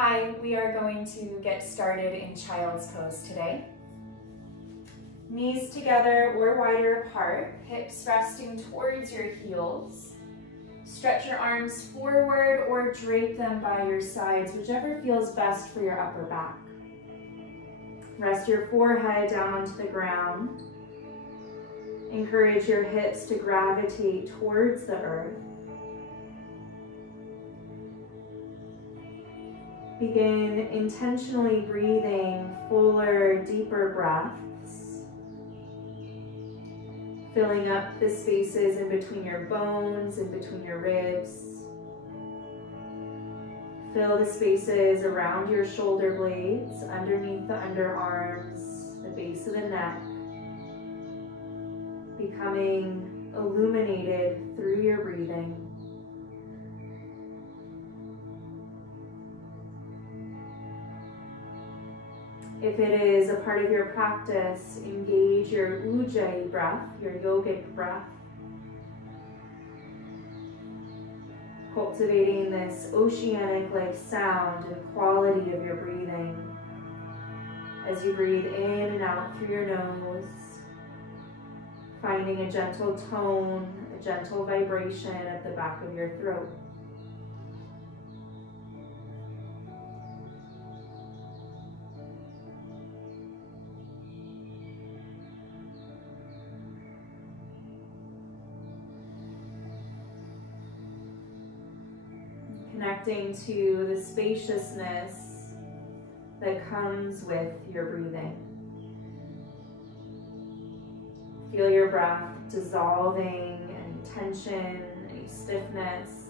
Hi, we are going to get started in child's pose today. Knees together or wider apart, hips resting towards your heels. Stretch your arms forward or drape them by your sides, whichever feels best for your upper back. Rest your forehead down onto the ground. Encourage your hips to gravitate towards the earth. Begin intentionally breathing fuller, deeper breaths, filling up the spaces in between your bones, in between your ribs. Fill the spaces around your shoulder blades, underneath the underarms, the base of the neck, becoming illuminated through your breathing. If it is a part of your practice, engage your ujjayi breath, your yogic breath, cultivating this oceanic-like sound and quality of your breathing as you breathe in and out through your nose, finding a gentle tone, a gentle vibration at the back of your throat. Connecting to the spaciousness that comes with your breathing. Feel your breath dissolving any tension, any stiffness.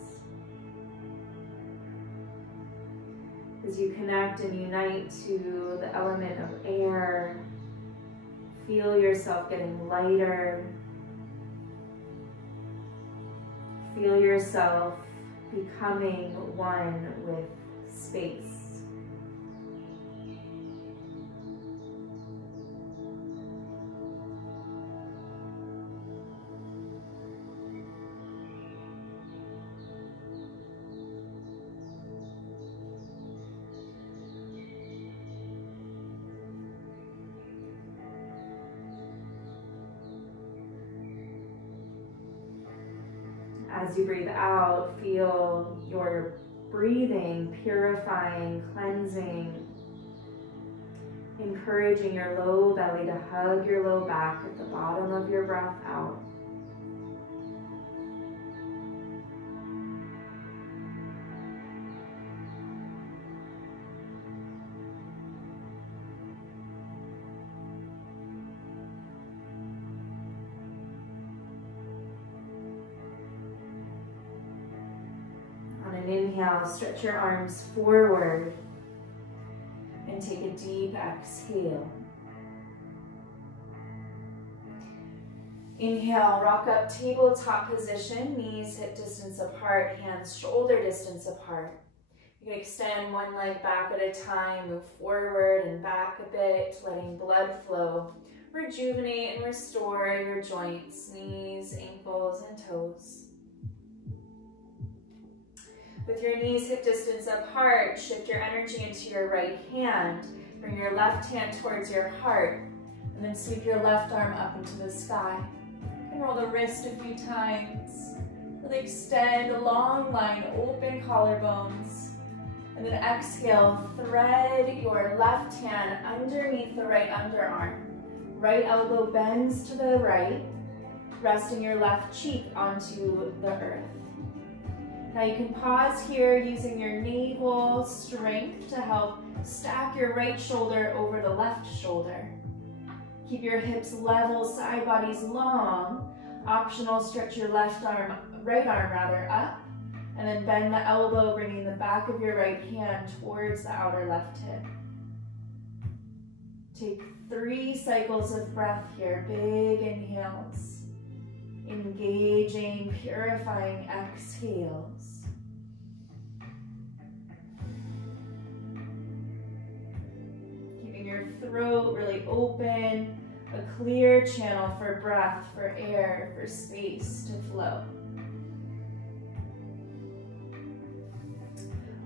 As you connect and unite to the element of air, feel yourself getting lighter. Feel yourself becoming one with space. As you breathe out, feel your breathing purifying, cleansing, encouraging your low belly to hug your low back at the bottom of your breath out. Inhale, stretch your arms forward and take a deep exhale. Inhale, rock up tabletop position, knees hip distance apart, hands shoulder distance apart. You can extend one leg back at a time, move forward and back a bit, letting blood flow. Rejuvenate and restore your joints, knees, ankles, and toes. With your knees hip distance apart, shift your energy into your right hand. Bring your left hand towards your heart, and then sweep your left arm up into the sky. And roll the wrist a few times. Really extend a long line, open collarbones. And then exhale, thread your left hand underneath the right underarm. Right elbow bends to the right, resting your left cheek onto the earth. Now you can pause here using your navel strength to help stack your right shoulder over the left shoulder. Keep your hips level, side bodies long. Optional, stretch your right arm up, and then bend the elbow, bringing the back of your right hand towards the outer left hip. Take 3 cycles of breath here, big inhales. Engaging, purifying exhales. Keeping your throat really open, a clear channel for breath, for air, for space to flow.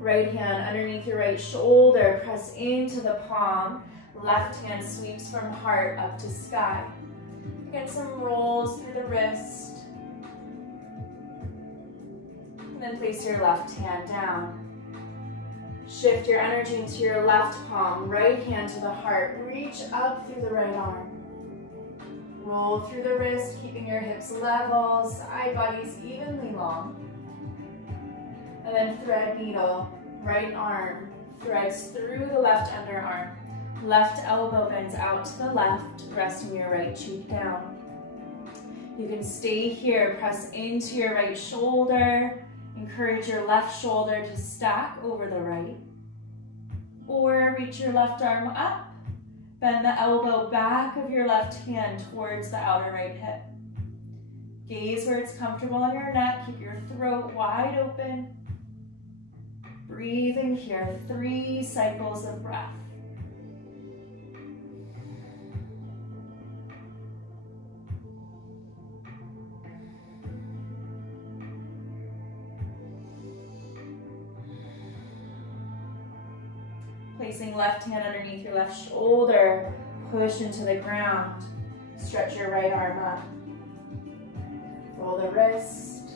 Right hand underneath your right shoulder, press into the palm. Left hand sweeps from heart up to sky. Get some rolls through the wrist. And then place your left hand down. Shift your energy into your left palm, right hand to the heart. Reach up through the right arm. Roll through the wrist, keeping your hips level, side bodies evenly long. And then thread needle, right arm, threads through the left underarm. Left elbow bends out to the left, resting your right cheek down. You can stay here, press into your right shoulder. Encourage your left shoulder to stack over the right. Or reach your left arm up. Bend the elbow back of your left hand towards the outer right hip. Gaze where it's comfortable on your neck. Keep your throat wide open. Breathing here, 3 cycles of breath. Placing left hand underneath your left shoulder, push into the ground. Stretch your right arm up. Roll the wrist,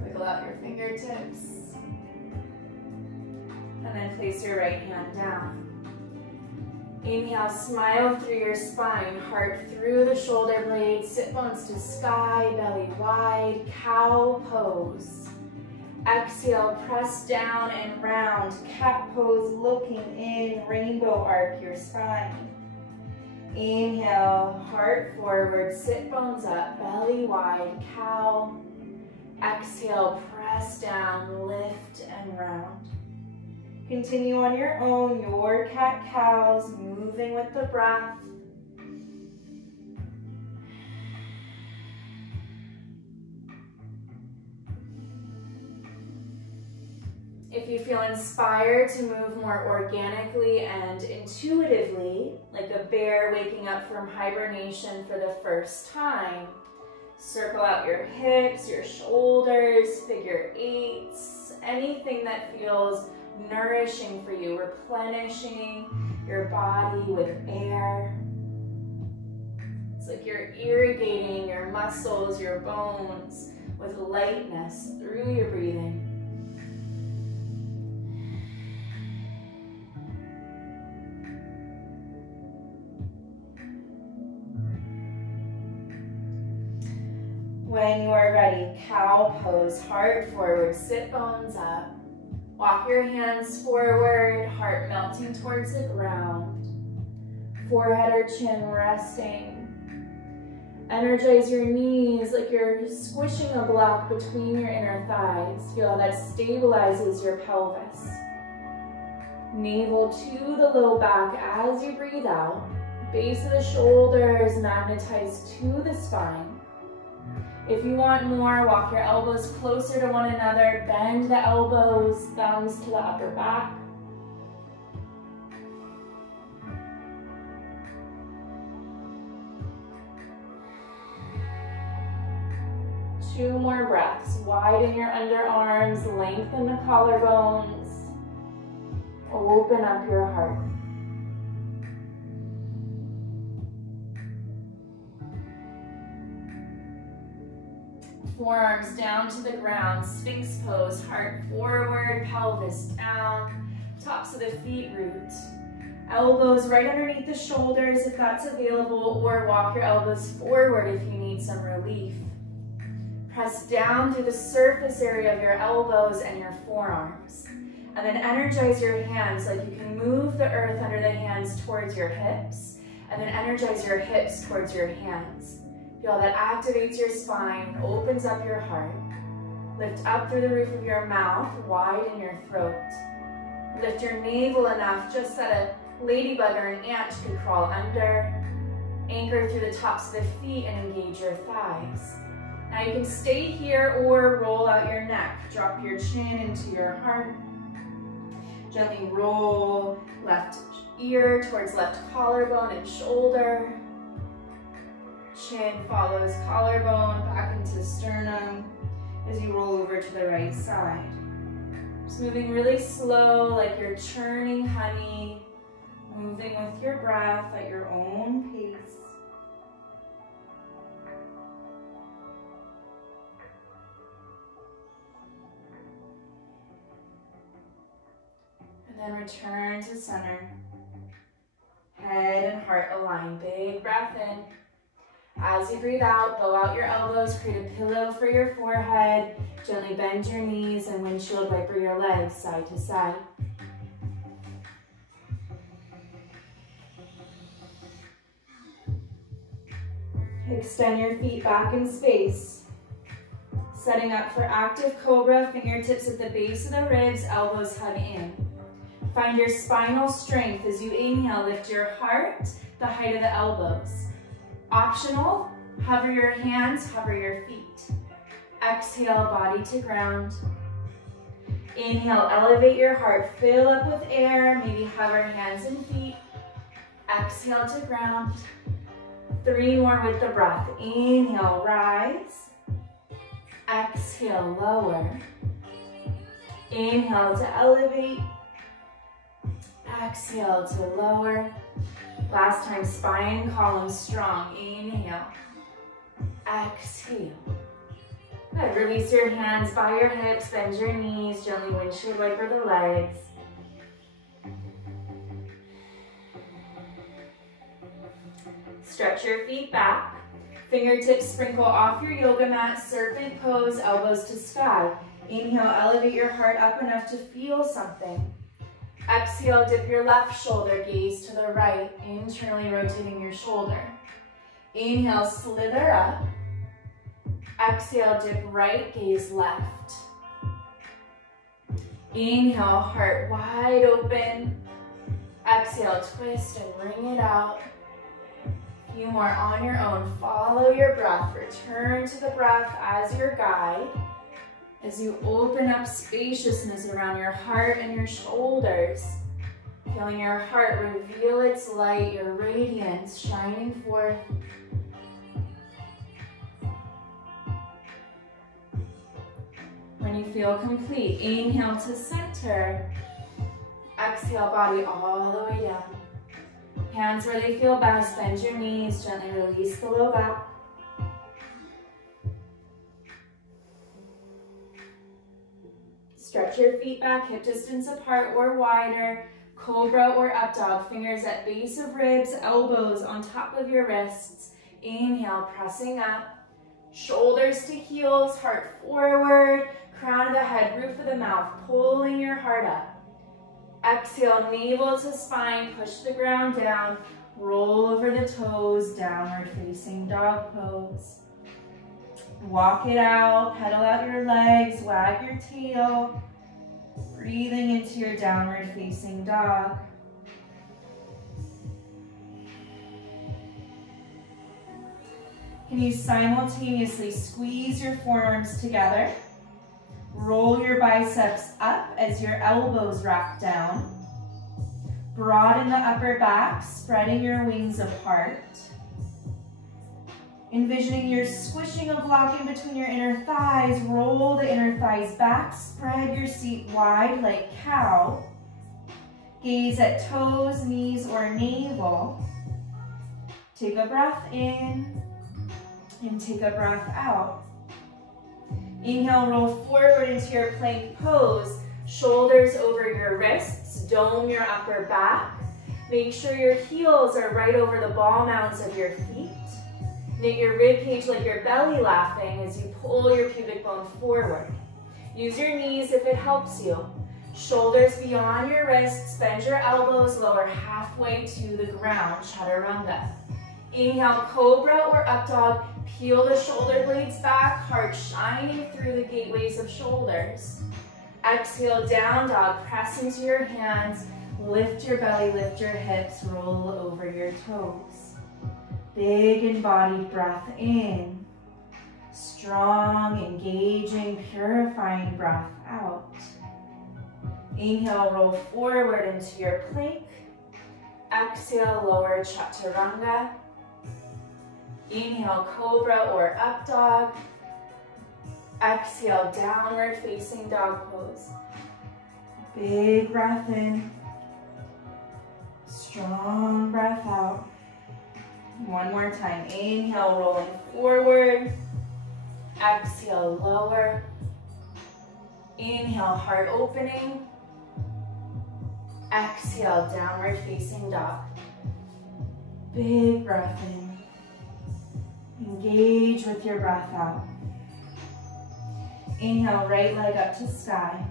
wiggle out your fingertips. And then place your right hand down. Inhale, smile through your spine, heart through the shoulder blades, sit bones to sky, belly wide, cow pose. Exhale, press down and round, cat pose, looking in, rainbow arc your spine. Inhale, heart forward, sit bones up, belly wide, cow. Exhale, press down, lift and round. Continue on your own, your cat-cows, moving with the breath. If you feel inspired to move more organically and intuitively, like a bear waking up from hibernation for the first time, circle out your hips, your shoulders, figure 8s, anything that feels nourishing for you, replenishing your body with air. It's like you're irrigating your muscles, your bones with lightness through your breathing. When you are ready, cow pose, heart forward, sit bones up. Walk your hands forward, heart melting towards the ground. Forehead or chin resting. Energize your knees like you're squishing a block between your inner thighs. Feel how that stabilizes your pelvis. Navel to the low back as you breathe out. Base of the shoulders magnetize to the spine. If you want more, walk your elbows closer to one another, bend the elbows, thumbs to the upper back. Two more breaths. Widen your underarms, lengthen the collarbones, open up your heart. Forearms down to the ground, Sphinx pose, heart forward, pelvis down, tops of the feet root. Elbows right underneath the shoulders if that's available, or walk your elbows forward if you need some relief. Press down through the surface area of your elbows and your forearms. And then energize your hands like you can move the earth under the hands towards your hips, and then energize your hips towards your hands. Feel that activates your spine, opens up your heart. Lift up through the roof of your mouth, widen your throat. Lift your navel enough just that a ladybug or an ant could crawl under. Anchor through the tops of the feet and engage your thighs. Now you can stay here or roll out your neck. Drop your chin into your heart. Gently roll left ear towards left collarbone and shoulder. Chin follows collarbone back into sternum as you roll over to the right side. Just Just moving really slow, like you're churning honey, moving with your breath at your own pace. And then return to center. Head and heart align. Big breath in. As you breathe out, blow out your elbows, create a pillow for your forehead. Gently bend your knees and windshield wiper your legs side to side. Extend your feet back in space. Setting up for active cobra, fingertips at the base of the ribs, elbows hug in. Find your spinal strength as you inhale, lift your heart, the height of the elbows. Optional, hover your hands, hover your feet. Exhale, body to ground. Inhale, elevate your heart, fill up with air, maybe hover hands and feet. Exhale to ground. 3 more with the breath. Inhale, rise. Exhale, lower. Inhale to elevate. Exhale to lower. Last time, spine column strong. Inhale. Exhale. Good. Release your hands by your hips, bend your knees, gently windshield wiper the legs. Stretch your feet back. Fingertips sprinkle off your yoga mat, serpent pose, elbows to sky. Inhale, elevate your heart up enough to feel something. Exhale, dip your left shoulder, gaze to the right, internally rotating your shoulder. Inhale, slither up. Exhale, dip right, gaze left. Inhale, heart wide open. Exhale, twist and bring it out. A few more on your own. Follow your breath. Return to the breath as your guide. As you open up spaciousness around your heart and your shoulders. Feeling your heart reveal its light, your radiance shining forth. When you feel complete, inhale to center. Exhale, body all the way down. Hands where they feel best, bend your knees, gently release the low back. Stretch your feet back, hip distance apart or wider. Cobra or up dog, fingers at base of ribs, elbows on top of your wrists. Inhale, pressing up. Shoulders to heels, heart forward. Crown of the head, roof of the mouth, pulling your heart up. Exhale, navel to spine, push the ground down. Roll over the toes, downward facing dog pose. Walk it out, pedal out your legs, wag your tail. Breathing into your downward facing dog. Can you simultaneously squeeze your forearms together? Roll your biceps up as your elbows wrap down. Broaden the upper back, spreading your wings apart. Envisioning you're squishing a block in between your inner thighs. Roll the inner thighs back. Spread your seat wide like cow. Gaze at toes, knees, or navel. Take a breath in and take a breath out. Inhale, roll forward into your plank pose. Shoulders over your wrists. Dome your upper back. Make sure your heels are right over the ball mounds of your feet. Knit your rib cage like your belly laughing as you pull your pubic bone forward. Use your knees if it helps you. Shoulders beyond your wrists, bend your elbows, lower halfway to the ground, chaturanga. Inhale, cobra or up dog, peel the shoulder blades back, heart shining through the gateways of shoulders. Exhale, down dog, press into your hands, lift your belly, lift your hips, roll over your toes. Big embodied breath in. Strong, engaging, purifying breath out. Inhale, roll forward into your plank. Exhale, lower chaturanga. Inhale, cobra or up dog. Exhale, downward facing dog pose. Big breath in. Strong breath out. One more time. Inhale, rolling forward. Exhale, lower. Inhale, heart opening. Exhale, downward facing dog. Big breath in. Engage with your breath out. Inhale, right leg up to sky.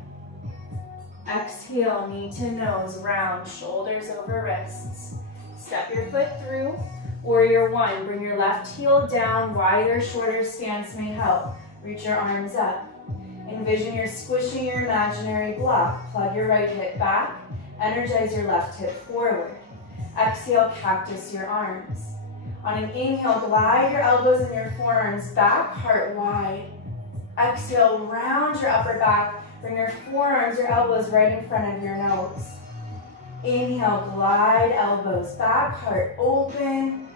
Exhale, knee to nose, round, shoulders over wrists. Step your foot through. Warrior one, bring your left heel down, wider, shorter stance may help. Reach your arms up. Envision you're squishing your imaginary block. Plug your right hip back. Energize your left hip forward. Exhale, cactus your arms. On an inhale, glide your elbows and your forearms back, heart wide. Exhale, round your upper back. Bring your forearms, your elbows right in front of your nose. Inhale, glide elbows back, heart open.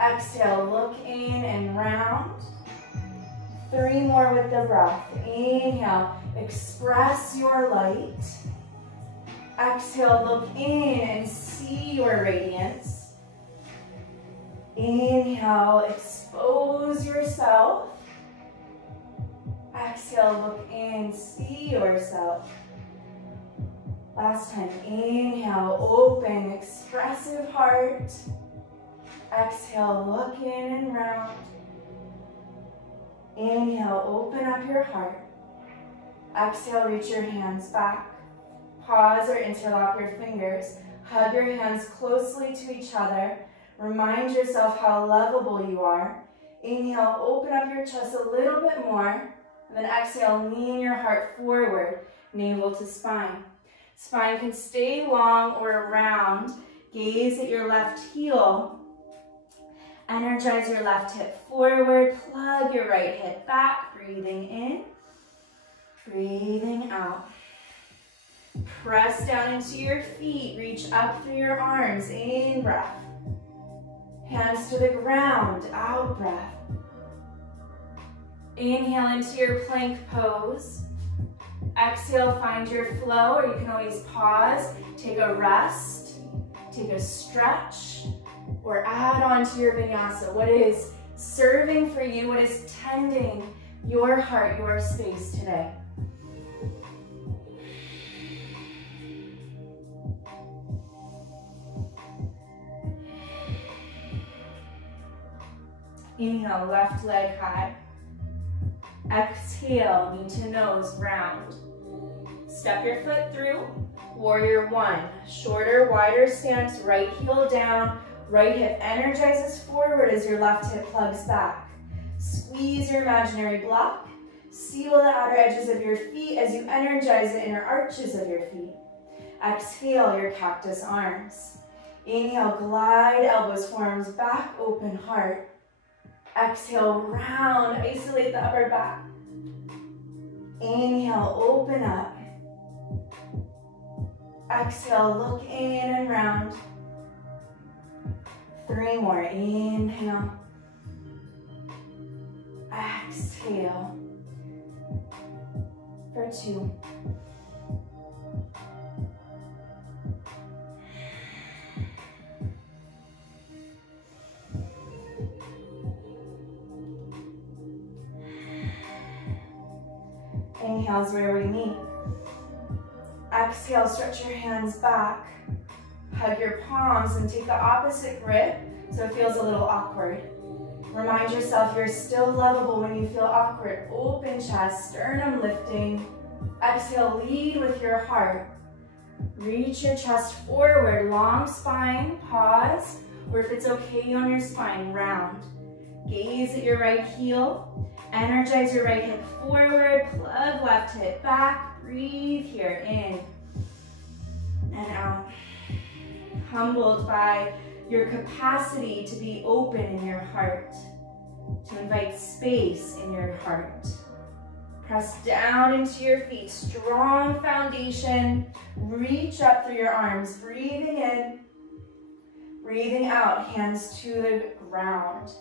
Exhale, look in and round. 3 more with the breath. Inhale, express your light. Exhale, look in and see your radiance. Inhale, expose yourself. Exhale, look in, see yourself. Last time, inhale, open, expressive heart. Exhale, look in and round. Inhale, open up your heart. Exhale, reach your hands back. Pause or interlock your fingers. Hug your hands closely to each other. Remind yourself how lovable you are. Inhale, open up your chest a little bit more. And then exhale, lean your heart forward, navel to spine. Spine can stay long or round. Gaze at your left heel. Energize your left hip forward. Plug your right hip back. Breathing in. Breathing out. Press down into your feet. Reach up through your arms. In breath. Hands to the ground. Out breath. Inhale into your plank pose. Exhale, find your flow, or you can always pause, take a rest, take a stretch, or add on to your vinyasa. What is serving for you? What is tending your heart, your space today? Inhale, left leg high. Exhale, knee to nose, round. Step your foot through, warrior one. Shorter, wider stance, right heel down, right hip energizes forward as your left hip plugs back. Squeeze your imaginary block. Seal the outer edges of your feet as you energize the inner arches of your feet. Exhale, your cactus arms. Inhale, glide elbows, forearms back, open heart. Exhale, round, isolate the upper back. Inhale, open up. Exhale, look in and round. 3 more, inhale. Exhale. For 2. Inhale's where we meet. Exhale, stretch your hands back. Hug your palms and take the opposite grip so it feels a little awkward. Remind yourself you're still lovable when you feel awkward. Open chest, sternum lifting. Exhale, lead with your heart. Reach your chest forward, long spine, pause, or if it's okay on your spine, round. Gaze at your right heel. Energize your right hip forward, plug left hip back, breathe here, in and out. Humbled by your capacity to be open in your heart, to invite space in your heart. Press down into your feet, strong foundation. Reach up through your arms, breathing in, breathing out, hands to the ground.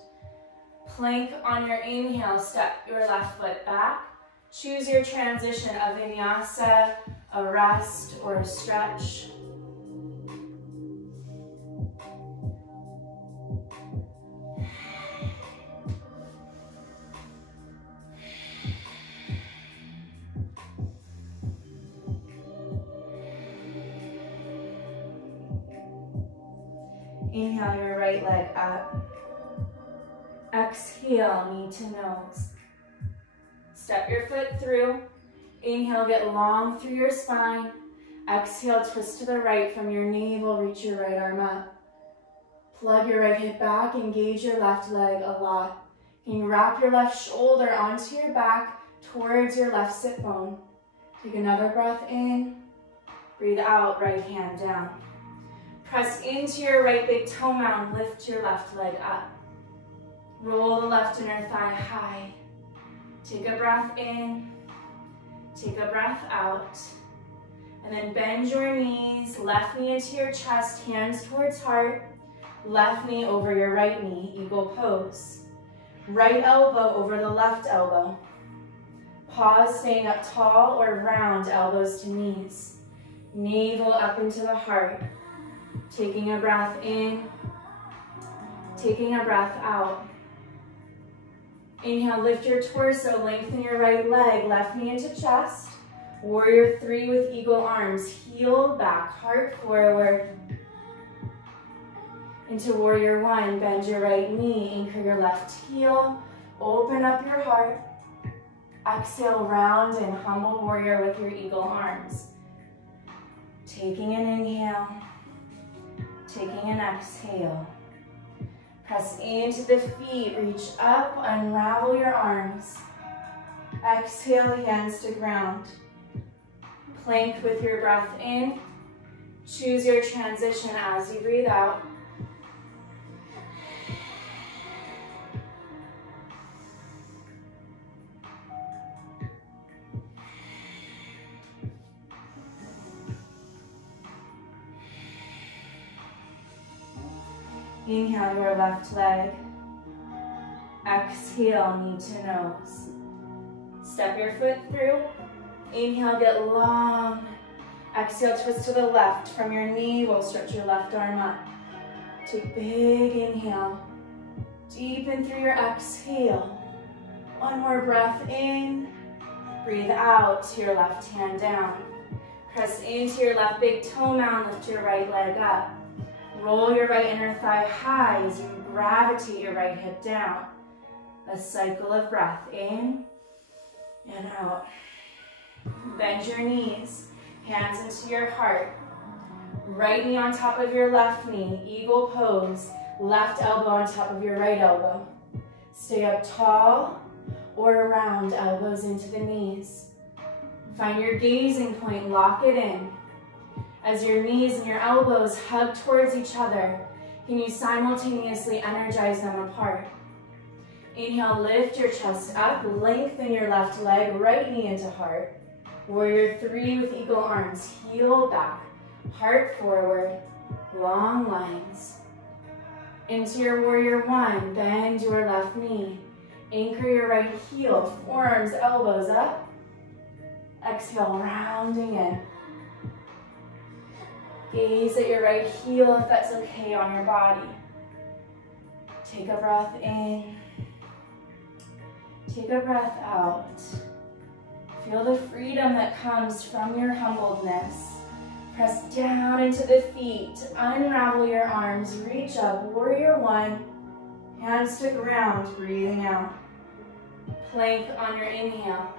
Plank on your inhale, step your left foot back. Choose your transition, a vinyasa, a rest or a stretch. Inhale your right leg up. Exhale, knee to nose. Step your foot through. Inhale, get long through your spine. Exhale, twist to the right from your navel, reach your right arm up. Plug your right hip back, engage your left leg a lot. Can you wrap your left shoulder onto your back towards your left sit bone? Take another breath in. Breathe out, right hand down. Press into your right big toe mound, lift your left leg up. Roll the left inner thigh high. Take a breath in, take a breath out. And then bend your knees, left knee into your chest, hands towards heart. Left knee over your right knee, eagle pose. Right elbow over the left elbow. Pause, staying up tall or round, elbows to knees. Navel up into the heart. Taking a breath in, taking a breath out. Inhale, lift your torso, lengthen your right leg, left knee into chest. Warrior 3 with eagle arms, heel back, heart forward. Into warrior 1, bend your right knee, anchor your left heel, open up your heart. Exhale, round and humble warrior with your eagle arms. Taking an inhale, taking an exhale. Press into the feet, reach up, unravel your arms. Exhale, hands to ground. Plank with your breath in. Choose your transition as you breathe out. Inhale your left leg. Exhale, knee to nose. Step your foot through. Inhale, get long. Exhale, twist to the left. From your navel, stretch your left arm up. Take big inhale. Deepen through your exhale. One more breath in. Breathe out to your left hand down. Press into your left big toe mound, lift your right leg up. Roll your right inner thigh high as you gravitate your right hip down. A cycle of breath in and out. Bend your knees, hands into your heart. Right knee on top of your left knee, eagle pose. Left elbow on top of your right elbow. Stay up tall or round, elbows into the knees. Find your gazing point, lock it in. As your knees and your elbows hug towards each other, can you simultaneously energize them apart? Inhale, lift your chest up, lengthen your left leg, right knee into heart. Warrior 3 with eagle arms, heel back, heart forward, long lines. Into your warrior 1, bend your left knee. Anchor your right heel, forearms, elbows up. Exhale, rounding in. Gaze at your right heel if that's okay on your body. Take a breath in. Take a breath out. Feel the freedom that comes from your humbledness. Press down into the feet. Unravel your arms. Reach up. Warrior 1. Hands to ground. Breathing out. Plank on your inhale.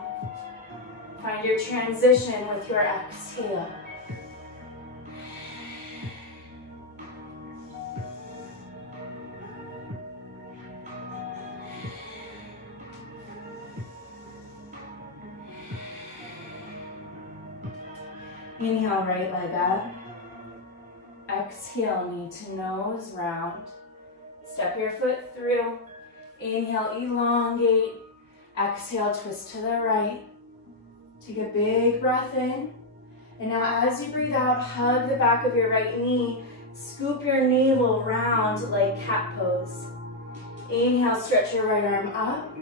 Find your transition with your exhale. Inhale, right leg up. Exhale, knee to nose, round. Step your foot through. Inhale, elongate. Exhale, twist to the right. Take a big breath in. And now as you breathe out, hug the back of your right knee. Scoop your navel round like cat pose. Inhale, stretch your right arm up.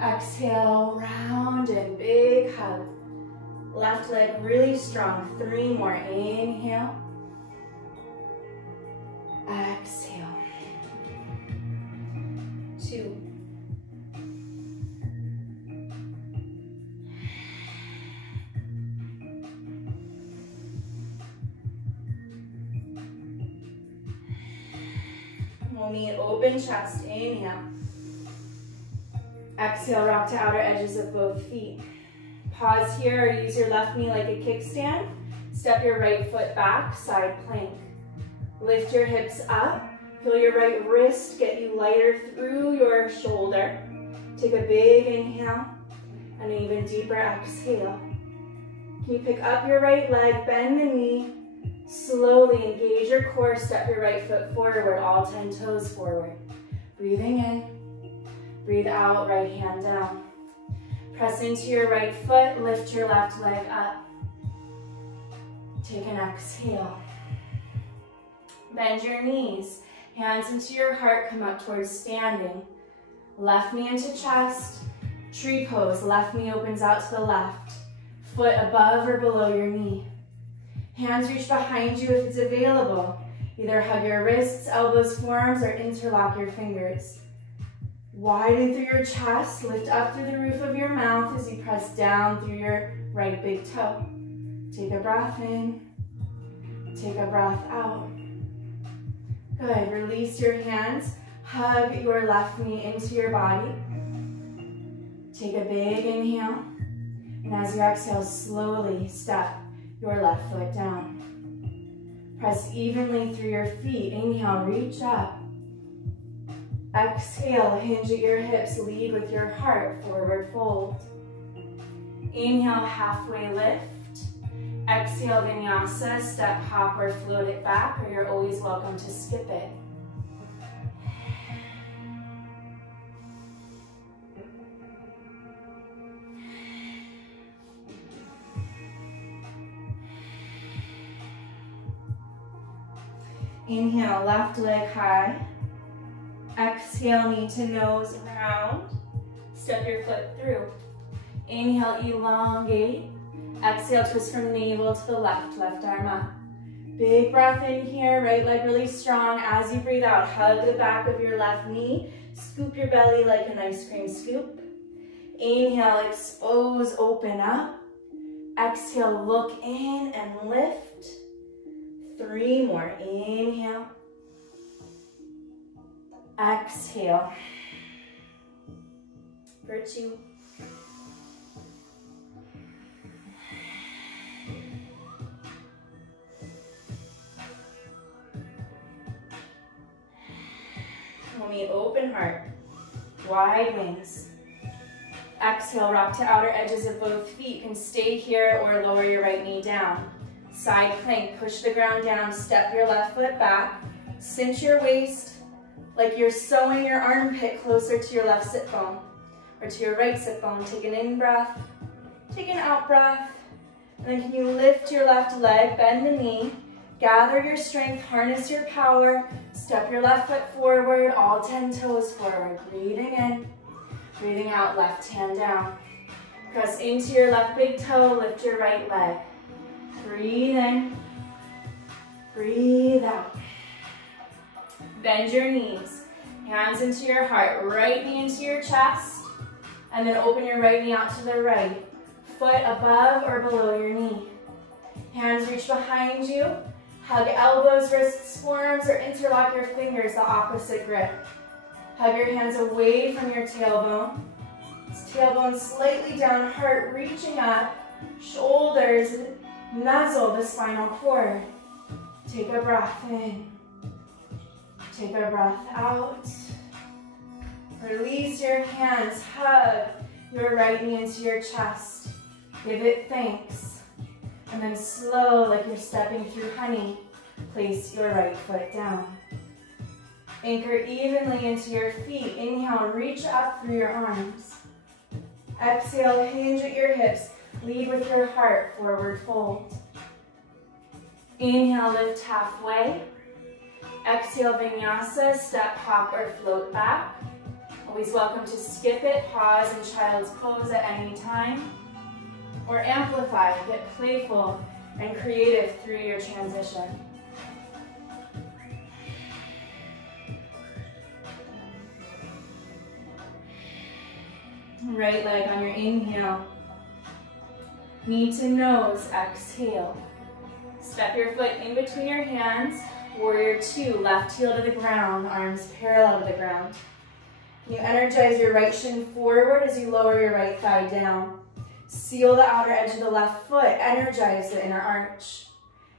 Exhale, round and big hug. Left leg really strong. 3 more. Inhale. Exhale. 2. We'll meet open chest. Inhale. Exhale, rock to outer edges of both feet. Pause here or use your left knee like a kickstand. Step your right foot back, side plank. Lift your hips up. Feel your right wrist get you lighter through your shoulder. Take a big inhale and an even deeper exhale. Can you pick up your right leg, bend the knee, slowly engage your core, step your right foot forward, all 10 toes forward. Breathing in, breathe out, right hand down. Press into your right foot, lift your left leg up. Take an exhale. Bend your knees, hands into your heart, come up towards standing. Left knee into chest, tree pose, left knee opens out to the left. Foot above or below your knee. Hands reach behind you if it's available. Either hug your wrists, elbows, forearms, or interlock your fingers. Widen through your chest, lift up through the roof of your mouth as you press down through your right big toe. Take a breath in, take a breath out. Good, release your hands, hug your left knee into your body. Take a big inhale, and as you exhale, slowly step your left foot down. Press evenly through your feet. Inhale, reach up. Exhale, hinge at your hips, lead with your heart, forward fold. Inhale, halfway lift. Exhale, vinyasa, step, hop, or float it back, or you're always welcome to skip it. Inhale, left leg high. Exhale, knee to nose, round. Step your foot through. Inhale, elongate. Exhale, twist from navel to the left, left arm up. Big breath in here, right leg really strong. As you breathe out, hug the back of your left knee. Scoop your belly like an ice cream scoop. Inhale, expose, open up. Exhale, look in and lift. 3 more. Inhale. Exhale. For 2. We'll meet open heart, wide wings. Exhale, rock to outer edges of both feet. You can stay here or lower your right knee down. Side plank, push the ground down, step your left foot back, cinch your waist like you're sewing your armpit closer to your left sit bone or to your right sit bone. Take an in breath, take an out breath, and then can you lift your left leg, bend the knee, gather your strength, harness your power, step your left foot forward, all 10 toes forward. Breathing in, breathing out, left hand down. Press into your left big toe, lift your right leg. Breathe in, breathe out. Bend your knees, hands into your heart, right knee into your chest, and then open your right knee out to the right. Foot above or below your knee. Hands reach behind you. Hug elbows, wrists, forearms, or interlock your fingers, the opposite grip. Hug your hands away from your tailbone. Tailbone slightly down, heart reaching up, shoulders nuzzle the spinal cord. Take a breath in. Take a breath out. Release your hands, hug your right knee into your chest. Give it thanks. And then slow, like you're stepping through honey, place your right foot down. Anchor evenly into your feet. Inhale, reach up through your arms. Exhale, hinge at your hips. Lead with your heart, forward fold. Inhale, lift halfway. Exhale, vinyasa, step, hop, or float back. Always welcome to skip it, pause, and child's pose at any time. or amplify, get playful and creative through your transition. Right leg on your inhale. Knee to nose, exhale. Step your foot in between your hands. Warrior two, left heel to the ground, arms parallel to the ground. Can you energize your right shin forward as you lower your right thigh down? Seal the outer edge of the left foot, energize the inner arch.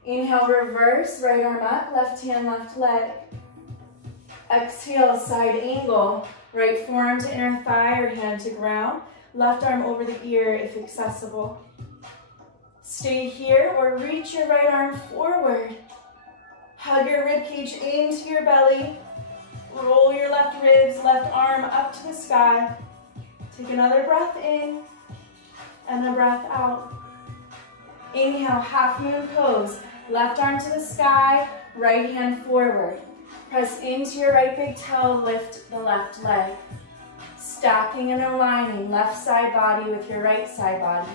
Inhale, reverse, right arm up, left hand, left leg. Exhale, side angle, right forearm to inner thigh or hand to ground. Left arm over the ear if accessible. Stay here or reach your right arm forward. Hug your rib cage into your belly. Roll your left ribs, left arm up to the sky. Take another breath in and a breath out. Inhale, half moon pose. Left arm to the sky, right hand forward. Press into your right big toe, lift the left leg. Stacking and aligning left side body with your right side body.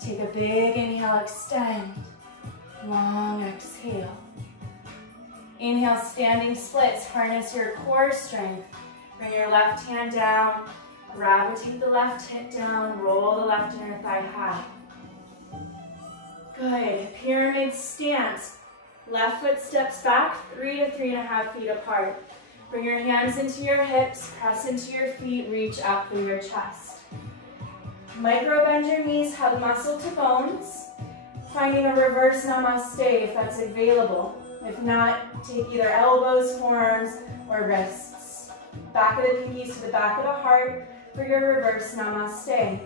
Take a big inhale, extend. Long exhale. Inhale, standing splits. Harness your core strength. Bring your left hand down. Gravitate the left hip down. Roll the left inner thigh high. Good. Pyramid stance. Left foot steps back 3 to 3.5 feet apart. Bring your hands into your hips. Press into your feet. Reach up through your chest. Micro bend your knees. Hug muscle to bones. Finding a reverse namaste if that's available. If not, take either elbows, forearms, or wrists. Back of the pinkies to the back of the heart for your reverse namaste.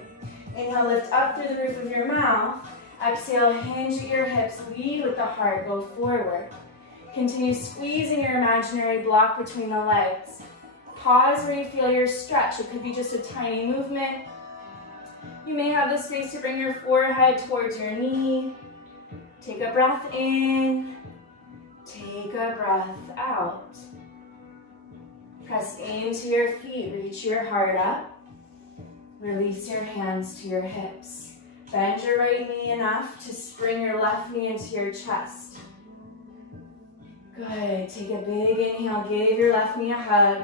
Inhale, lift up through the roof of your mouth. Exhale, hinge at your hips, lead with the heart, go forward. Continue squeezing your imaginary block between the legs. Pause where you feel your stretch. It could be just a tiny movement. You may have the space to bring your forehead towards your knee. Take a breath in. Take a breath out. Press into your feet, reach your heart up. Release your hands to your hips. Bend your right knee enough to spring your left knee into your chest. Good, take a big inhale, give your left knee a hug.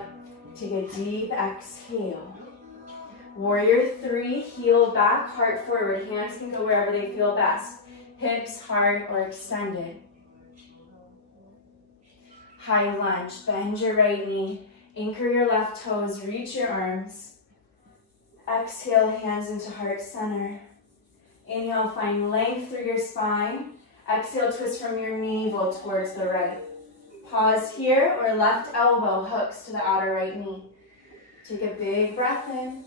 Take a deep exhale. Warrior three, heel back, heart forward. Hands can go wherever they feel best. Hips, heart, or extended. High lunge, bend your right knee, anchor your left toes, reach your arms. Exhale, hands into heart center. Inhale, find length through your spine. Exhale, twist from your navel towards the right. Pause here, or left elbow hooks to the outer right knee. Take a big breath in.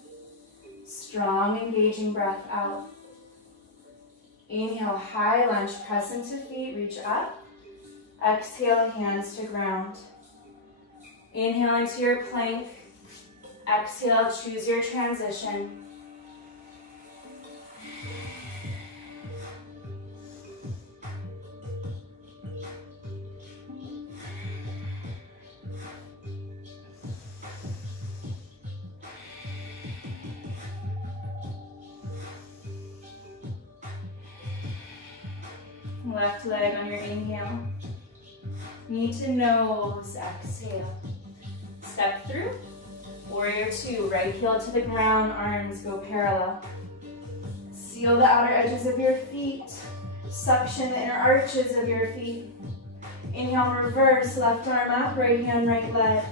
Strong, engaging breath out. Inhale, high lunge, press into feet, reach up. Exhale, hands to ground. Inhale into your plank. Exhale, choose your transition. Left leg on your inhale. Knee to nose, exhale. Step through. Warrior two, right heel to the ground, arms go parallel. Seal the outer edges of your feet. Suction the inner arches of your feet. Inhale, reverse, left arm up, right hand, right leg.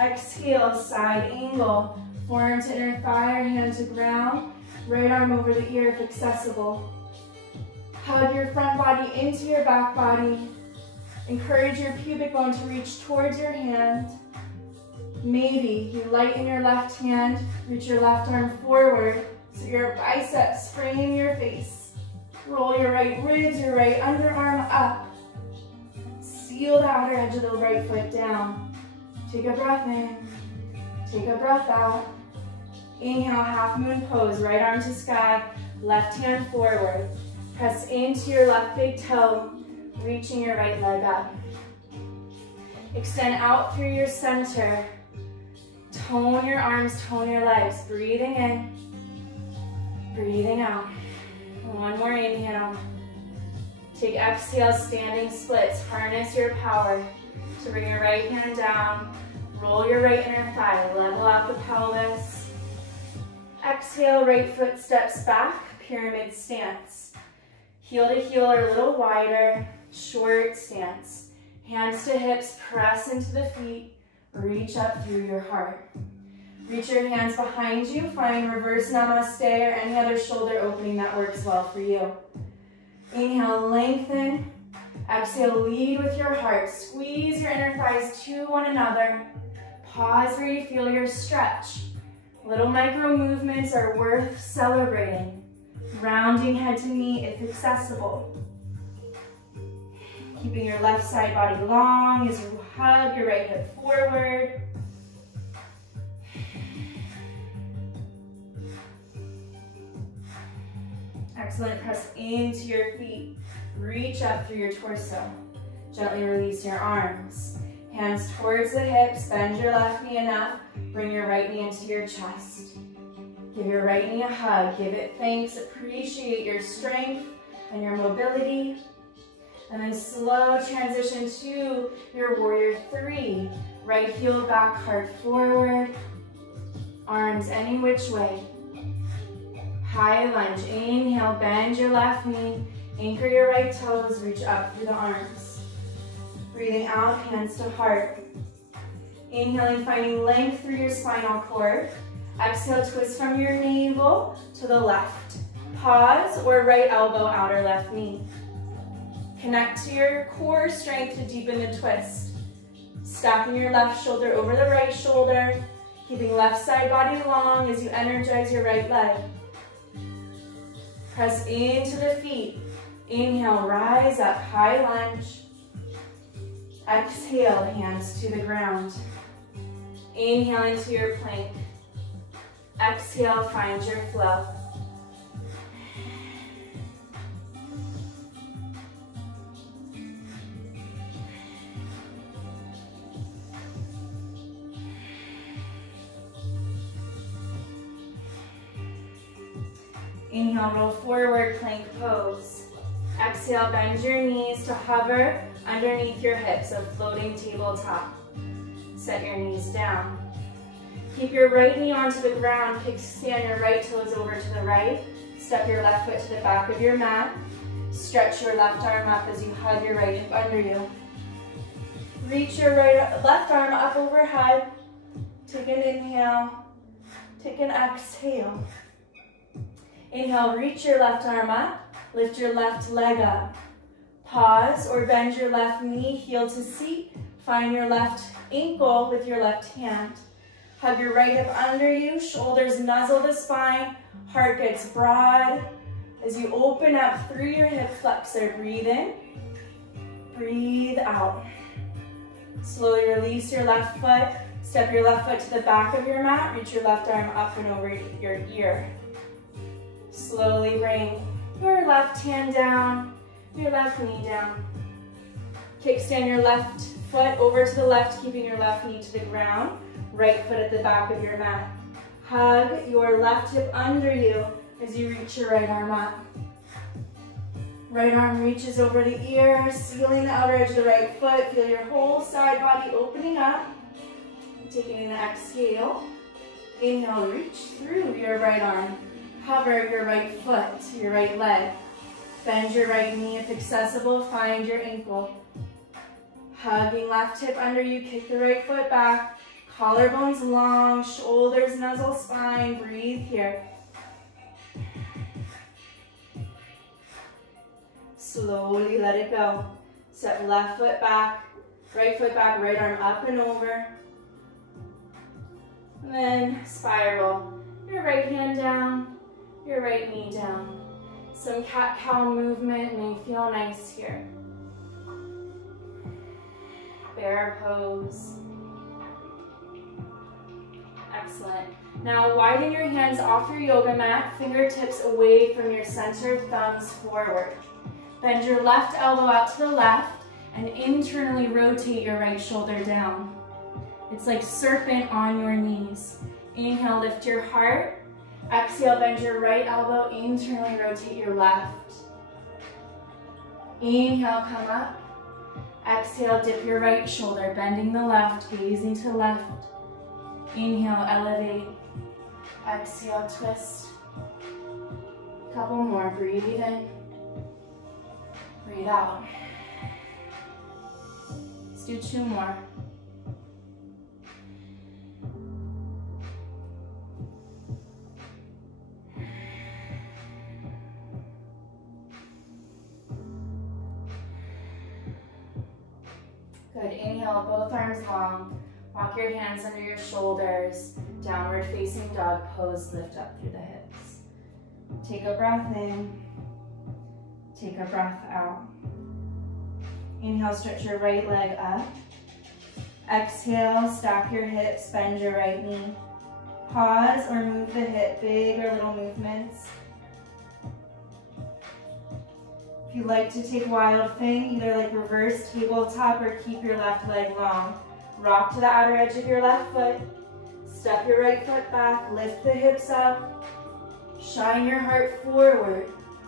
Exhale, side angle. Forearm to inner thigh or hand to ground. Right arm over the ear if accessible. Hug your front body into your back body. Encourage your pubic bone to reach towards your hand. Maybe you lighten your left hand, reach your left arm forward so your biceps frame your face. Roll your right ribs, your right underarm up. Seal the outer edge of the right foot down. Take a breath in, take a breath out. Inhale, half moon pose, right arm to sky, left hand forward. Press into your left big toe, reaching your right leg up. Extend out through your center. Tone your arms, tone your legs. Breathing in. Breathing out. One more inhale. Take exhale, standing splits. Harness your power to bring your right hand down. Roll your right inner thigh. Level out the pelvis. Exhale, right foot steps back. Pyramid stance. Heel to heel or a little wider. Short stance. Hands to hips. Press into the feet. Reach up through your heart. Reach your hands behind you. Find reverse namaste or any other shoulder opening that works well for you. Inhale, lengthen. Exhale, lead with your heart. Squeeze your inner thighs to one another. Pause where you feel your stretch. Little micro movements are worth celebrating. Rounding head to knee if accessible. Keeping your left side body long as you hug your right hip forward. Excellent. Press into your feet. Reach up through your torso. Gently release your arms. Hands towards the hips. Bend your left knee enough. Bring your right knee into your chest. Give your right knee a hug. Give it thanks. Appreciate your strength and your mobility. And then slow transition to your warrior three. Right heel back, heart forward. Arms any which way. High lunge. Inhale, bend your left knee. Anchor your right toes. Reach up through the arms. Breathing out, hands to heart. Inhaling, finding length through your spinal cord. Exhale, twist from your navel to the left. Pause or right elbow, outer left knee. Connect to your core strength to deepen the twist. Stacking your left shoulder over the right shoulder. Keeping left side body long as you energize your right leg. Press into the feet. Inhale, rise up, high lunge. Exhale, hands to the ground. Inhale into your plank. Exhale, find your flow. Inhale, roll forward, plank pose. Exhale, bend your knees to hover underneath your hips, a floating tabletop. Set your knees down. Keep your right knee onto the ground. Kickstand your right toes over to the right. Step your left foot to the back of your mat. Stretch your left arm up as you hug your right hip under you. Reach your left arm up overhead. Take an inhale. Take an exhale. Inhale, reach your left arm up. Lift your left leg up. Pause or bend your left knee, heel to seat. Find your left ankle with your left hand. Hug your right hip under you, shoulders nuzzle the spine, heart gets broad. As you open up through your hip flexor, breathe in, breathe out. Slowly release your left foot, step your left foot to the back of your mat, reach your left arm up and over your ear. Slowly bring your left hand down, your left knee down. Kickstand your left foot over to the left, keeping your left knee to the ground. Right foot at the back of your mat. Hug your left hip under you as you reach your right arm up. Right arm reaches over the ear, sealing the outer edge of the right foot. Feel your whole side body opening up. Taking an exhale. Inhale, reach through your right arm. Hover your right foot, your right leg. Bend your right knee if accessible. Find your ankle. Hugging left hip under you. Kick the right foot back. Collarbones long. Shoulders nuzzle spine. Breathe here. Slowly let it go. Step left foot back. Right arm up and over. And then spiral. Your right hand down. Your right knee down. Some cat-cow movement may feel nice here. Bear pose. Excellent. Now widen your hands off your yoga mat, fingertips away from your center, thumbs forward. Bend your left elbow out to the left and internally rotate your right shoulder down. It's like serpent on your knees. Inhale, lift your heart. Exhale, bend your right elbow, internally rotate your left. Inhale, come up. Exhale, dip your right shoulder, bending the left, gazing to the left. Inhale, elevate. Exhale, twist. Couple more, breathe in. Breathe out. Let's do 2 more. Good, inhale, both arms long. Walk your hands under your shoulders. Downward facing dog pose, lift up through the hips. Take a breath in. Take a breath out. Inhale, stretch your right leg up. Exhale, stack your hips, bend your right knee. Pause or move the hip, big or little movements. If you like to take wild thing, either like reverse tabletop or keep your left leg long. Rock to the outer edge of your left foot. Step your right foot back, lift the hips up. Shine your heart forward.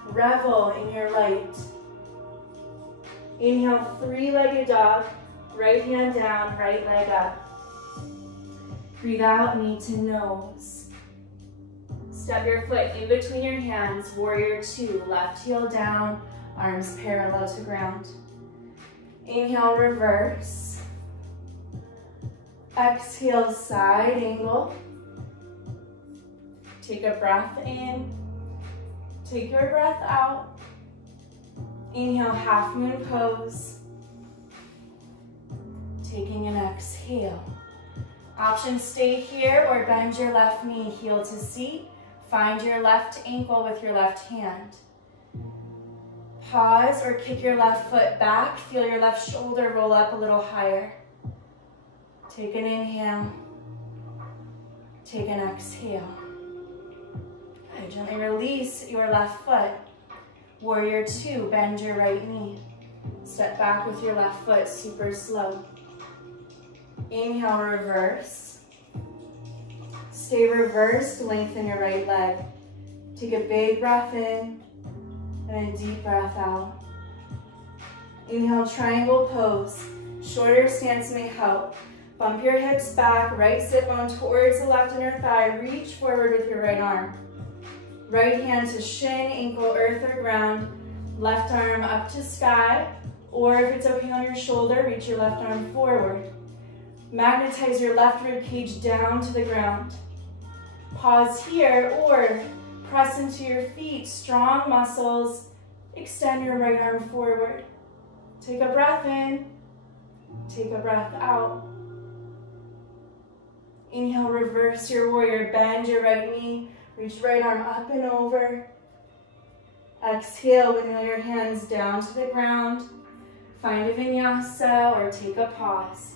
Revel in your light. Inhale, 3-legged dog. Right hand down, right leg up. Breathe out, knee to nose. Step your foot in between your hands, warrior 2. Left heel down, arms parallel to ground. Inhale, reverse. Exhale, side angle. Take a breath in. Take your breath out. Inhale, half moon pose. Taking an exhale. Option stay here or bend your left knee, heel to seat. Find your left ankle with your left hand. Pause or kick your left foot back. Feel your left shoulder roll up a little higher. Take an inhale. Take an exhale. Good. Gently release your left foot. Warrior 2, bend your right knee. Step back with your left foot, super slow. Inhale, reverse. Stay reversed, lengthen your right leg. Take a big breath in and a deep breath out. Inhale, triangle pose. Shorter stance may help. Bump your hips back, right sit bone towards the left inner thigh. Reach forward with your right arm. Right hand to shin, ankle, earth or ground. Left arm up to sky. Or if it's okay on your shoulder, reach your left arm forward. Magnetize your left rib cage down to the ground. Pause here or press into your feet, strong muscles. Extend your right arm forward. Take a breath in, take a breath out. Inhale, reverse your warrior, bend your right knee, reach right arm up and over. Exhale, wiggle your hands down to the ground. Find a vinyasa or take a pause.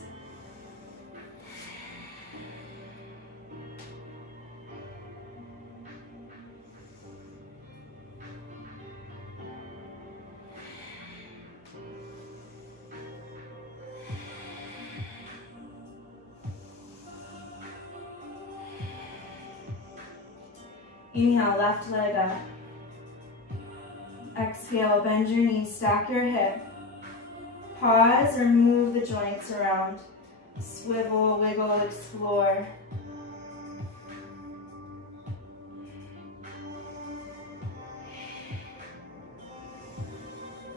Inhale, left leg up. Exhale, bend your knees, stack your hip. Pause or move the joints around. Swivel, wiggle, explore.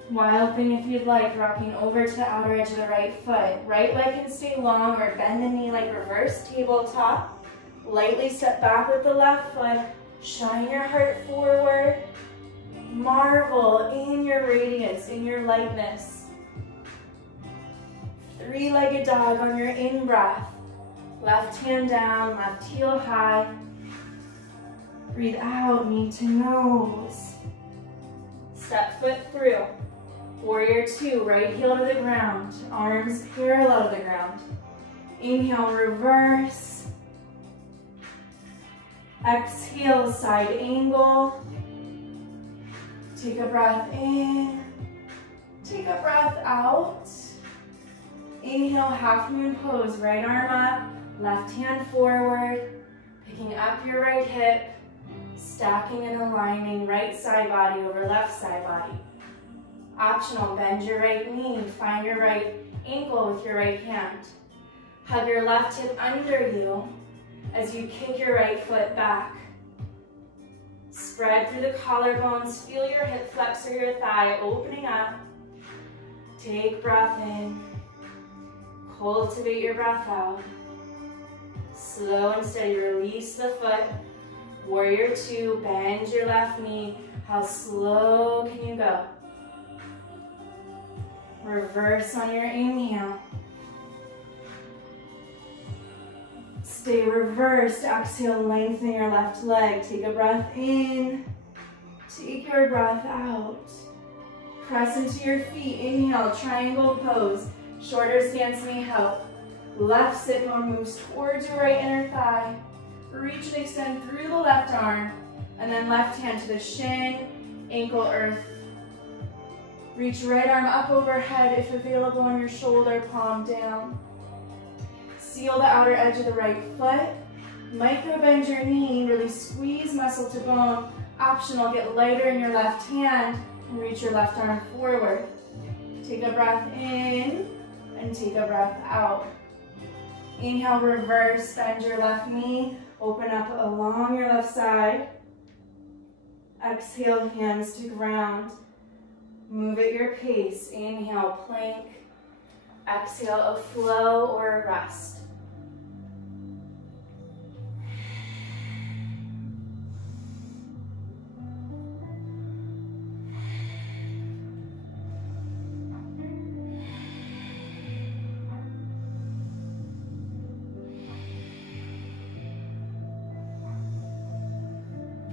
Wild thing if you'd like, rocking over to the outer edge of the right foot. Right leg can stay long or bend the knee like reverse tabletop. Lightly step back with the left foot. Shine your heart forward. Marvel in your radiance, in your lightness. 3-legged dog on your in-breath. Left hand down, left heel high. Breathe out, knee to nose. Step foot through. Warrior 2, right heel to the ground. Arms parallel to the ground. Inhale, reverse. Exhale, side angle. Take a breath in. Take a breath out. Inhale, half moon pose. Right arm up, left hand forward. Picking up your right hip. Stacking and aligning right side body over left side body. Optional, bend your right knee, find your right ankle with your right hand. Hug your left hip under you as you kick your right foot back. Spread through the collarbones, feel your hip flexor, your thigh opening up. Take breath in, cultivate your breath out. Slow and steady, release the foot. Warrior two, bend your left knee. How slow can you go? Reverse on your inhale. Stay reversed. Exhale, lengthen your left leg. Take a breath in. Take your breath out. Press into your feet. Inhale, triangle pose. Shorter stance may help. Left sit bone moves towards your right inner thigh. Reach and extend through the left arm. And then left hand to the shin, ankle, earth. Reach right arm up overhead if available on your shoulder, palm down. Seal the outer edge of the right foot. Micro bend your knee, really squeeze muscle to bone. Optional, get lighter in your left hand and reach your left arm forward. Take a breath in and take a breath out. Inhale, reverse, bend your left knee, open up along your left side. Exhale, hands to ground. Move at your pace. Inhale, plank. Exhale, a flow or a rest.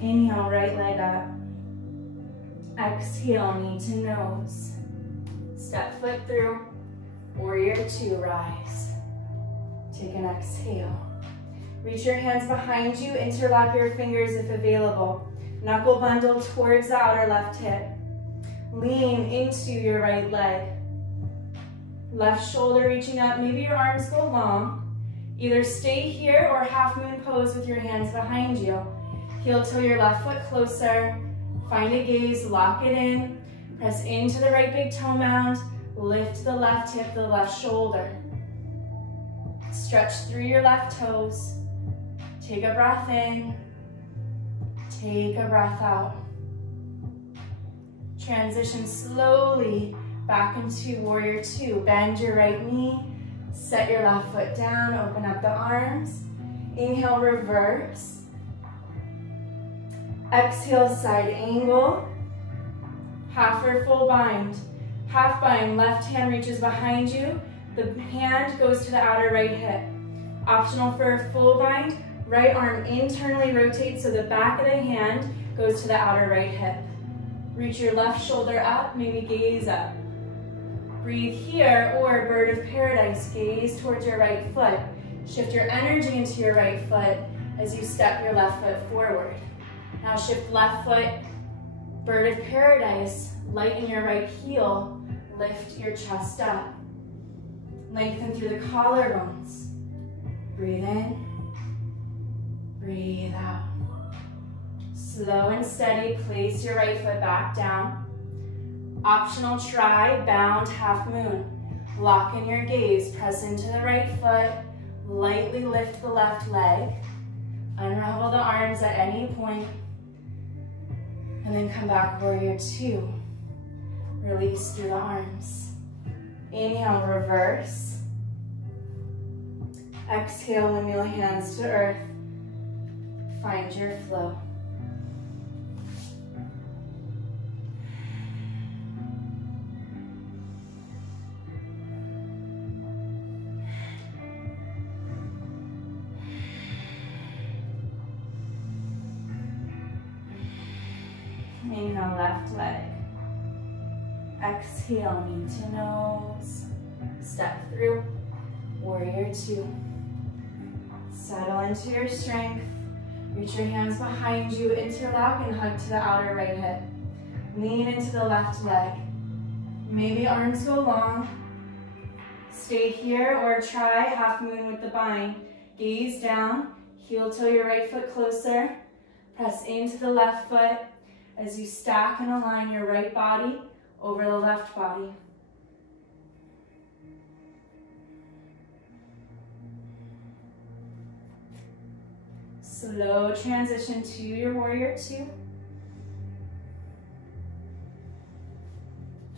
Inhale, right leg up. Exhale, knee to nose. Step foot through. Warrior two, rise. Take an exhale. Reach your hands behind you. Interlock your fingers if available. Knuckle bundle towards the outer left hip. Lean into your right leg. Left shoulder reaching up. Maybe your arms go long. Either stay here or half moon pose with your hands behind you. Heel toe your left foot closer. Find a gaze, lock it in. Press into the right big toe mound. Lift the left hip, the left shoulder. Stretch through your left toes. Take a breath in. Take a breath out. Transition slowly back into warrior two. Bend your right knee. Set your left foot down. Open up the arms. Inhale, reverse. Exhale, side angle. Half or full bind. Half bind, left hand reaches behind you. The hand goes to the outer right hip. Optional for a full bind, right arm internally rotates so the back of the hand goes to the outer right hip. Reach your left shoulder up, maybe gaze up. Breathe here, or bird of paradise, gaze towards your right foot. Shift your energy into your right foot as you step your left foot forward. Now shift left foot, bird of paradise, lighten your right heel, lift your chest up. Lengthen through the collarbones. Breathe in, breathe out. Slow and steady, place your right foot back down. Optional, try bound half moon. Lock in your gaze, press into the right foot, lightly lift the left leg. Unravel the arms at any point. And then come back, warrior two. Release through the arms. Inhale, reverse. Exhale, windmill hands to earth. Find your flow. Inhale, left leg. Exhale, knee to nose. Step through, warrior two. Settle into your strength. Reach your hands behind you, interlock and hug to the outer right hip. Lean into the left leg. Maybe arms go long. Stay here or try half moon with the bind. Gaze down, heel toe your right foot closer. Press into the left foot as you stack and align your right body over the left body. Slow transition to your warrior two.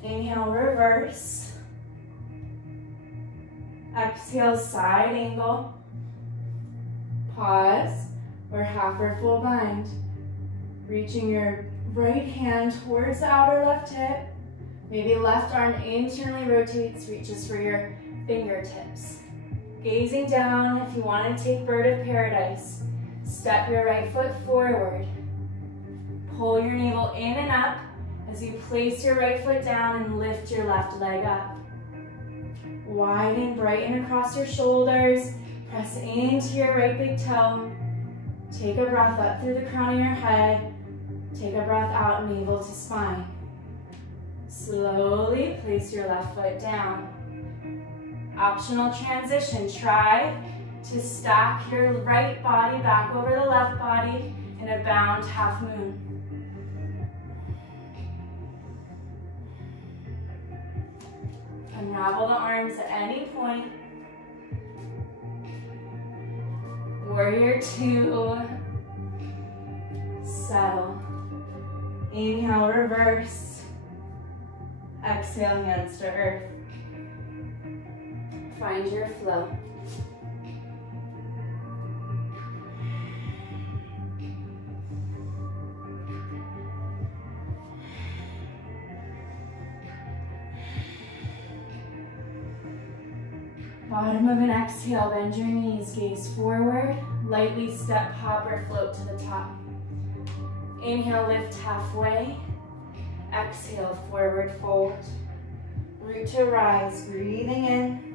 Inhale, reverse. Exhale, side angle. Pause or half or full bind. Reaching your right hand towards the outer left hip. Maybe left arm internally rotates, reaches for your fingertips. Gazing down, if you want to take bird of paradise, step your right foot forward. Pull your navel in and up as you place your right foot down and lift your left leg up. Widen, brighten across your shoulders. Press into your right big toe. Take a breath up through the crown of your head. Take a breath out, navel to spine. Slowly place your left foot down. Optional transition. Try to stack your right body back over the left body in a bound half moon. Unravel the arms at any point. Warrior two. Settle. Inhale, reverse. Exhale, hands to earth. Find your flow. Bottom of an exhale, bend your knees, gaze forward, lightly step, hop, or float to the top. Inhale, lift halfway. Exhale, forward fold. Root to rise, breathing in.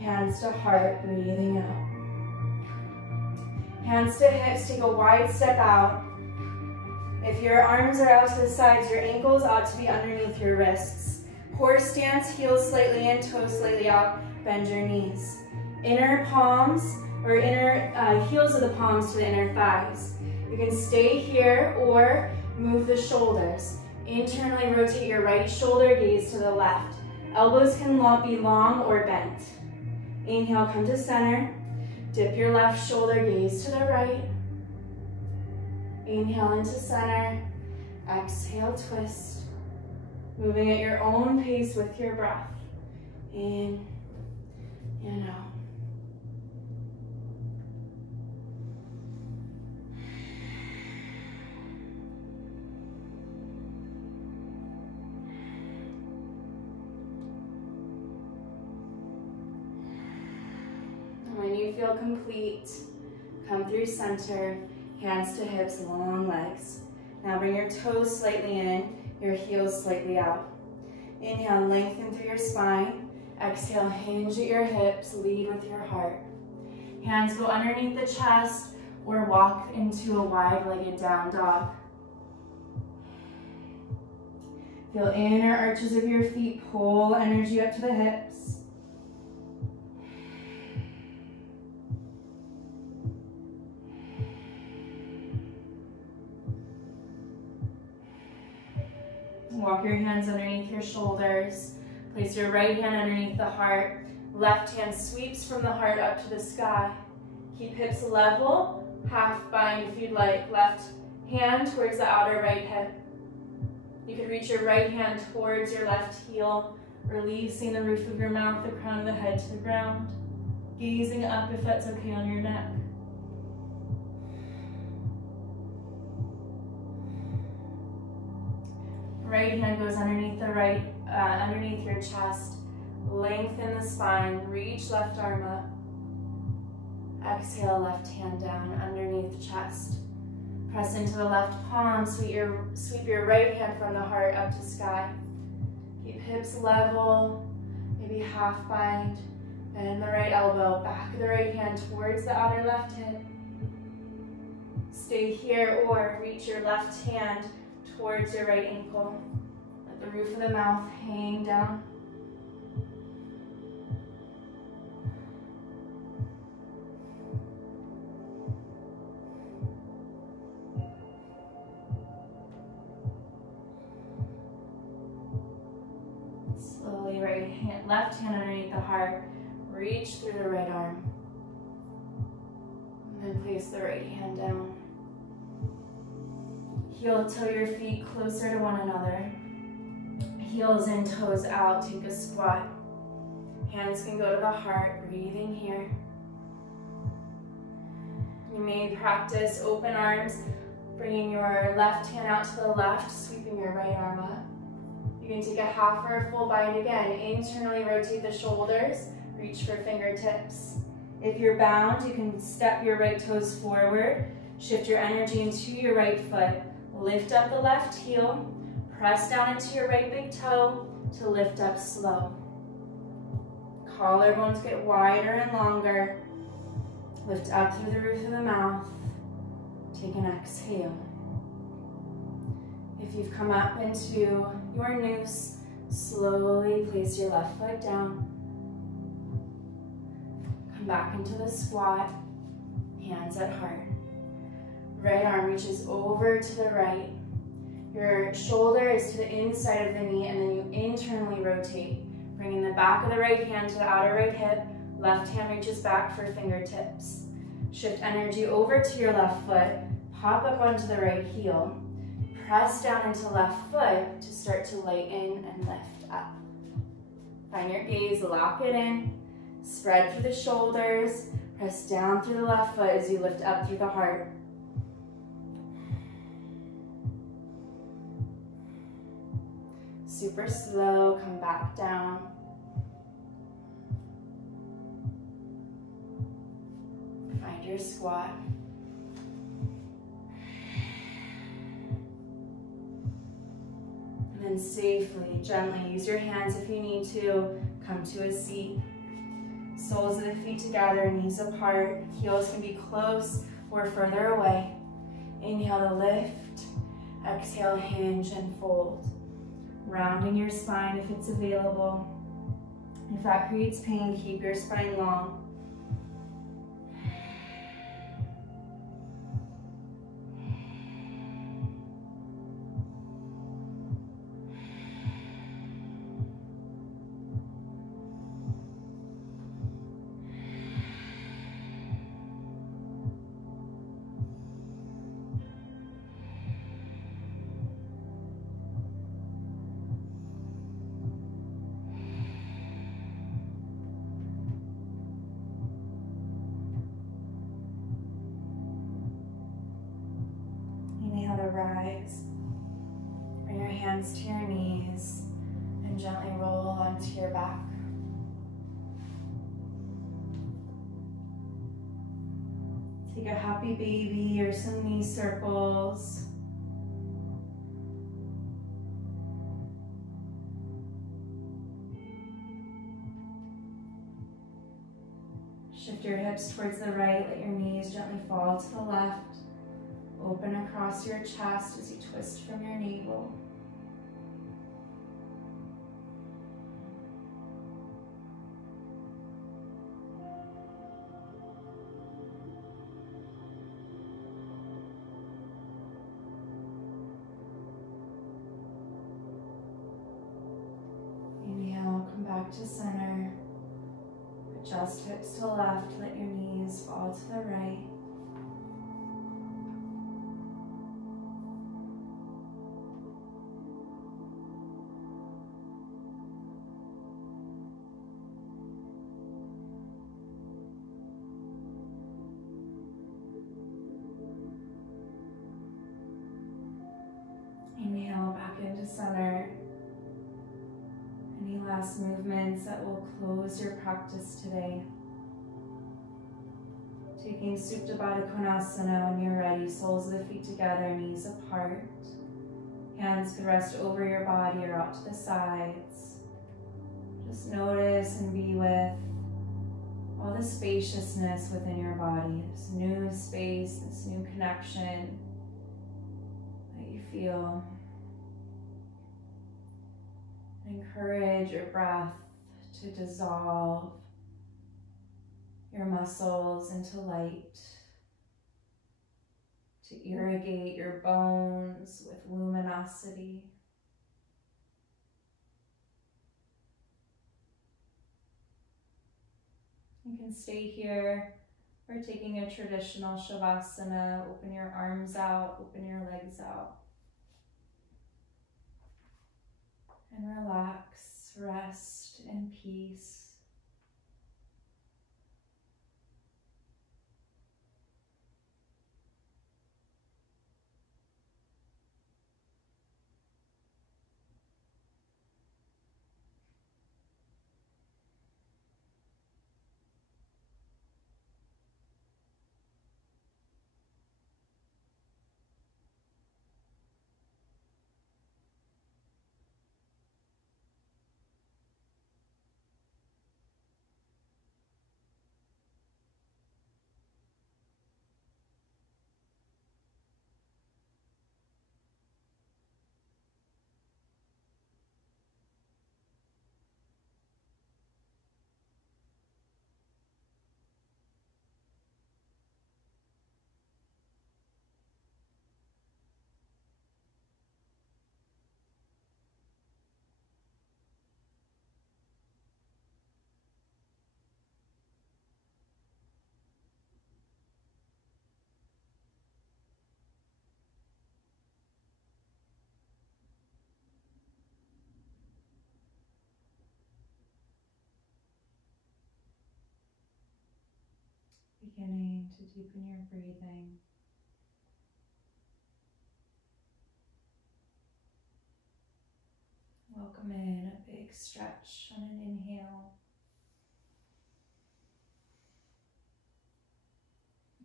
Hands to heart, breathing out. Hands to hips, take a wide step out. If your arms are out to the sides, your ankles ought to be underneath your wrists. Horse stance, heels slightly in, toes slightly out, bend your knees. Inner palms, or inner heels of the palms to the inner thighs. You can stay here or move the shoulders. Internally rotate your right shoulder, gaze to the left. Elbows can be long or bent. Inhale, come to center. Dip your left shoulder, gaze to the right. Inhale into center. Exhale, twist. Moving at your own pace with your breath. In and out. When you feel complete, come through center, hands to hips, long legs. Now bring your toes slightly in, your heels slightly out. Inhale, lengthen through your spine. Exhale, hinge at your hips, lead with your heart. Hands go underneath the chest or walk into a wide-legged down dog. Feel inner arches of your feet, pull energy up to the hips. Walk your hands underneath your shoulders. Place your right hand underneath the heart. Left hand sweeps from the heart up to the sky. Keep hips level, half bind if you'd like. Left hand towards the outer right hip. You could reach your right hand towards your left heel, releasing the roof of your mouth, the crown of the head to the ground. Gazing up if that's okay on your neck. Right hand goes underneath the underneath your chest. Lengthen the spine, reach left arm up. Exhale, left hand down underneath chest. Press into the left palm, sweep your right hand from the heart up to sky. Keep hips level, maybe half bind. Bend the right elbow, back of the right hand towards the outer left hip. Stay here or reach your left hand towards your right ankle. Let the roof of the mouth hang down. left hand underneath the heart. Reach through the right arm. And then place the right hand down. Heel toe your feet closer to one another. Heels in, toes out, take a squat. Hands can go to the heart, breathing here. You may practice open arms, bringing your left hand out to the left, sweeping your right arm up. You can take a half or a full bind again. Internally rotate the shoulders, reach for fingertips. If you're bound, you can step your right toes forward, shift your energy into your right foot, lift up the left heel, press down into your right big toe to lift up slow. Collarbones get wider and longer. Lift up through the roof of the mouth. Take an exhale. If you've come up into your noose, slowly place your left foot down. Come back into the squat, hands at heart. Right arm reaches over to the right. Your shoulder is to the inside of the knee, and then you internally rotate, bringing the back of the right hand to the outer right hip. Left hand reaches back for fingertips. Shift energy over to your left foot, pop up onto the right heel. Press down into left foot to start to lighten and lift up. Find your gaze, lock it in. Spread through the shoulders. Press down through the left foot as you lift up through the heart. Super slow, come back down. Find your squat. And then safely, gently, use your hands if you need to, come to a seat. Soles of the feet together, knees apart. Heels can be close or further away. Inhale to lift. Exhale, hinge and fold. Rounding your spine if it's available. If that creates pain, keep your spine long. Rise. Bring your hands to your knees and gently roll onto your back. Take a happy baby or some knee circles. Shift your hips towards the right, let your knees gently fall to the left. Open across your chest as you twist from your navel. Inhale, come back to center. Adjust hips to the left, let your knees fall to the right. Inhale back into center. Any last movements that will close your practice today? Taking Supta Baddha Konasana when you're ready. Soles of the feet together, knees apart. Hands could rest over your body or out to the sides. Just notice and be with all the spaciousness within your body. This new space, this new connection that you feel. Encourage your breath to dissolve your muscles into light, to irrigate your bones with luminosity. You can stay here. We're taking a traditional Shavasana. Open your arms out, open your legs out. And relax, rest in peace. Beginning to deepen your breathing. Welcome in a big stretch on an inhale.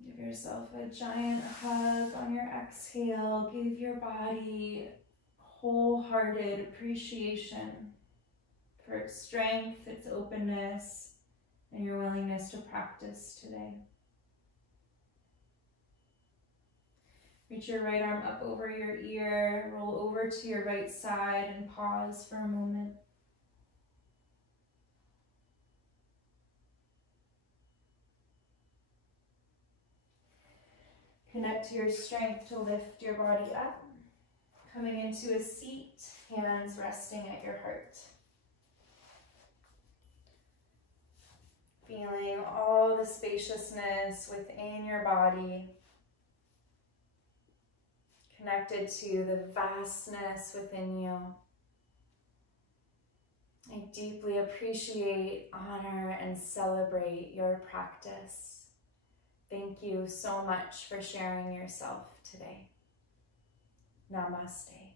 Give yourself a giant hug on your exhale. Give your body wholehearted appreciation for its strength, its openness, and your willingness to practice today. Reach your right arm up over your ear, roll over to your right side and pause for a moment. Connect to your strength to lift your body up. Coming into a seat, hands resting at your heart. Feeling all the spaciousness within your body. Connected to the vastness within you. I deeply appreciate, honor, and celebrate your practice. Thank you so much for sharing yourself today. Namaste.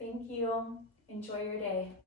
Thank you. Enjoy your day.